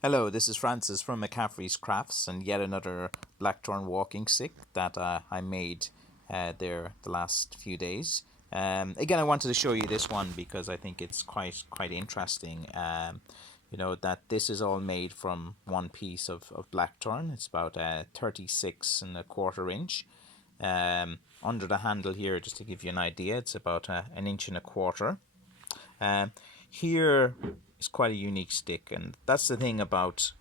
Hello, this is Francis from McCaffrey's Crafts and yet another blackthorn walking stick that I made there the last few days. Again, I wanted to show you this one because I think it's quite interesting. That this is all made from one piece of blackthorn. It's about 36 1/4 inch. Under the handle here, just to give you an idea, it's about an inch and a quarter. Um, Here is quite a unique stick, and that's the thing about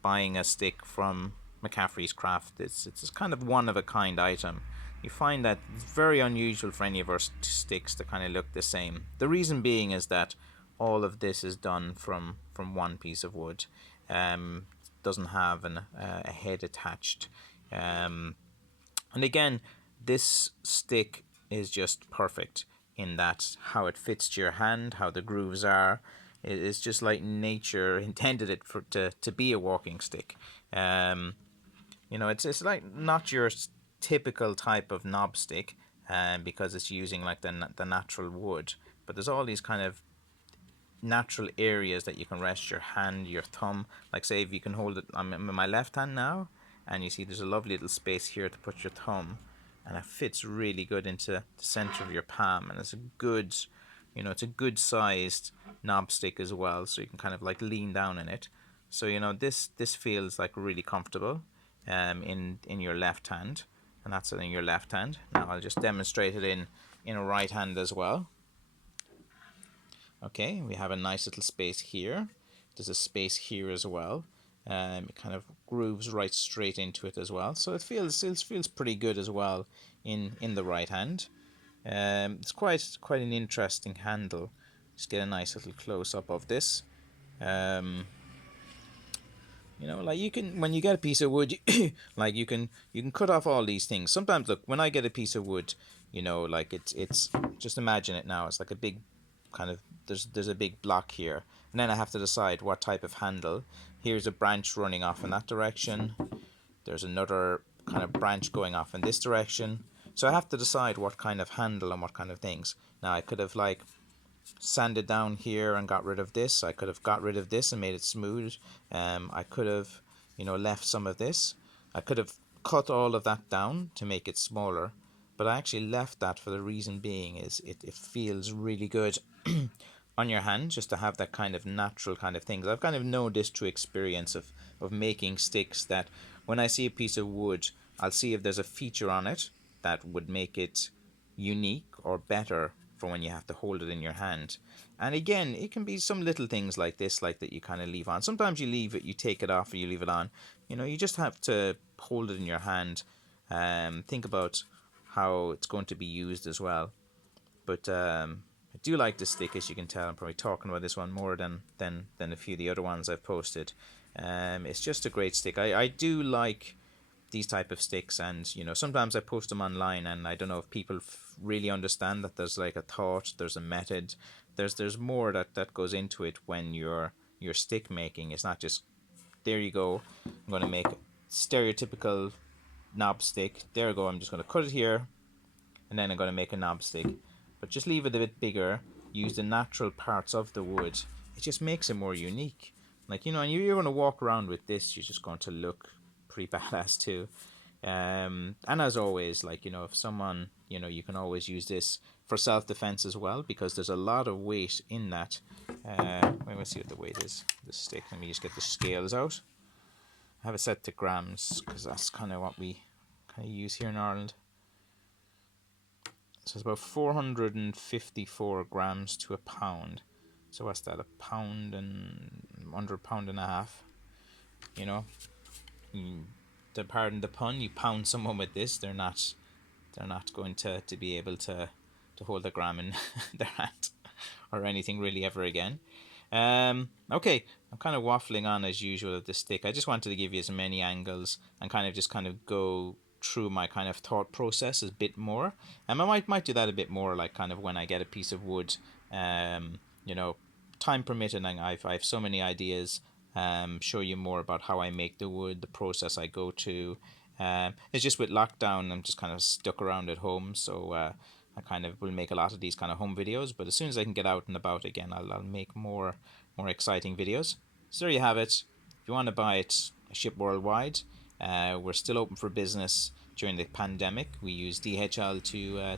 buying a stick from McCaffrey's Craft. It's kind of one of a kind item. You find that it's very unusual for any of our sticks to kind of look the same. The reason being is that all of this is done from one piece of wood. Doesn't have a head attached. Um, and again, this stick is just perfect in that how it fits to your hand, how the grooves are. It is just like nature intended it for to be a walking stick. Um, it's like not your typical type of knob stick, because it's using like the natural wood. But there's all these kind of natural areas that you can rest your hand, your thumb. Like say if you can hold it, I'm in my left hand now, and you see there's a lovely little space here to put your thumb, and it fits really good into the center of your palm, and it's a good, it's a good sized knob stick as well, so you can kind of like lean down in it. So this feels like really comfortable, in your left hand, and that's it in your left hand. Now I'll just demonstrate it in a right hand as well. Okay, we have a nice little space here. There's a space here as well. It kind of grooves right straight into it as well, so it feels pretty good as well in the right hand. It's quite an interesting handle. Just get a nice little close up of this. Um, like you can when you get a piece of wood, like you can cut off all these things. Sometimes look, when I get a piece of wood, like it's just imagine it now. It's like a big kind of there's a big block here, and then I have to decide what type of handle. Here's a branch running off in that direction. There's another kind of branch going off in this direction. So I have to decide what kind of handle and what kind of things. Now I could have like sanded down here and got rid of this. I could have got rid of this and made it smooth. I could have, left some of this. I could have cut all of that down to make it smaller, but I actually left that for the reason being is it feels really good on your hand just to have that kind of natural kind of things. I've kind of known this through experience of making sticks that when I see a piece of wood, I'll see if there's a feature on it that would make it unique or better for when you have to hold it in your hand. And again, it can be some little things like this, like that you kind of leave on. Sometimes you leave it, you take it off, or you leave it on. You just have to hold it in your hand. Think about how it's going to be used as well. But I do like this stick, as you can tell. I'm probably talking about this one more than a few of the other ones I've posted. It's just a great stick. I do like these type of sticks, and sometimes I post them online, and I don't know if people really understand that there's like a thought, there's a method, there's more that goes into it when you're stick making. It's not just there you go, I'm going to make stereotypical knob stick, there you go, I'm just going to cut it here and then I'm going to make a knob stick. But just leave it a bit bigger, use the natural parts of the wood. It just makes it more unique. Like, and you're going to walk around with this, you're just going to look pretty badass too. And as always, like, if someone, you can always use this for self-defense as well, because there's a lot of weight in that. Let me see what the weight is, this stick. Let me just get the scales out. I have it set to grams, because that's kind of what we kind of use here in Ireland. So it's about 454 grams to a pound. So what's that? A pound and under a pound and a half. You know, to pardon the pun, you pound someone with this, they're not going to be able to hold a gram in their hand or anything really ever again. Okay, I'm kind of waffling on as usual at this stick. I just wanted to give you as many angles and kind of go through my kind of thought process a bit more. I might do that a bit more, like kind of when I get a piece of wood. Um, you know, time permitting, I've so many ideas. Show you more about how I make the wood, the process I go to. It's just with lockdown, I'm just kind of stuck around at home, so I kind of will make a lot of these kind of home videos. But as soon as I can get out and about again, I'll make more exciting videos. So there you have it. If you want to buy it, ship worldwide. We're still open for business during the pandemic. We use DHL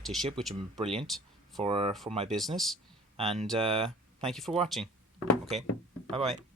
to ship, which is brilliant for my business. And thank you for watching. Okay, bye bye.